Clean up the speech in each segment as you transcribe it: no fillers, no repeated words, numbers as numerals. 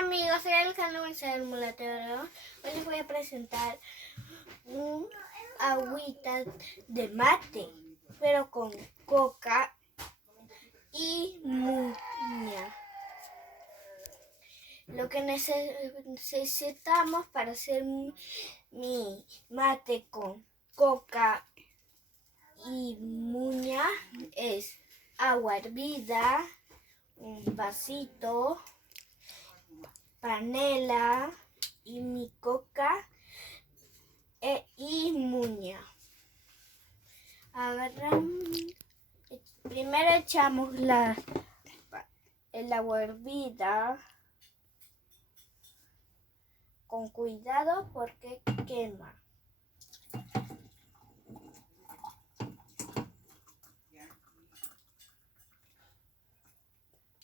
amigos, soy Alejandro Mercedes Mulatero. Hoy les voy a presentar un agüita de mate, pero con coca y muña. Lo que necesitamos para hacer mi mate con coca y muña es agua hervida, un vasito, panela y mi coca y muña. Primero echamos el agua hervida con cuidado porque quema.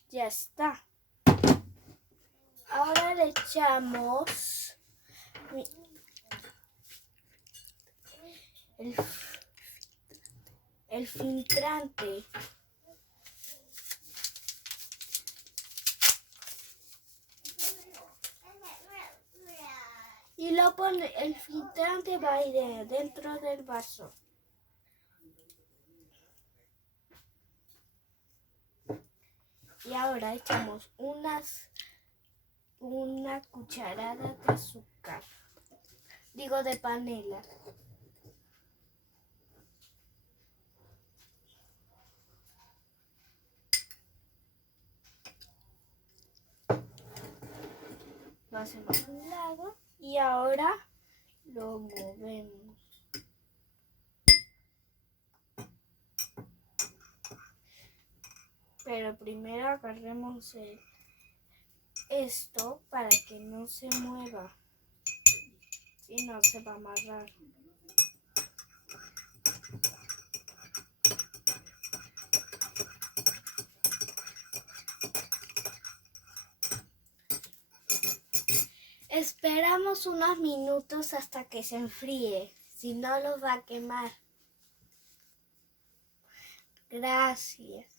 Ya está. Ahora le echamos el filtrante. Y el filtrante va a ir dentro del vaso. Y ahora echamos una cucharada de azúcar. Digo de panela. Lo hacemos a un lado y ahora lo movemos. Pero primero agarremos esto para que no se mueva, si no se va a amarrar. Esperamos unos minutos hasta que se enfríe, si no los va a quemar. Gracias.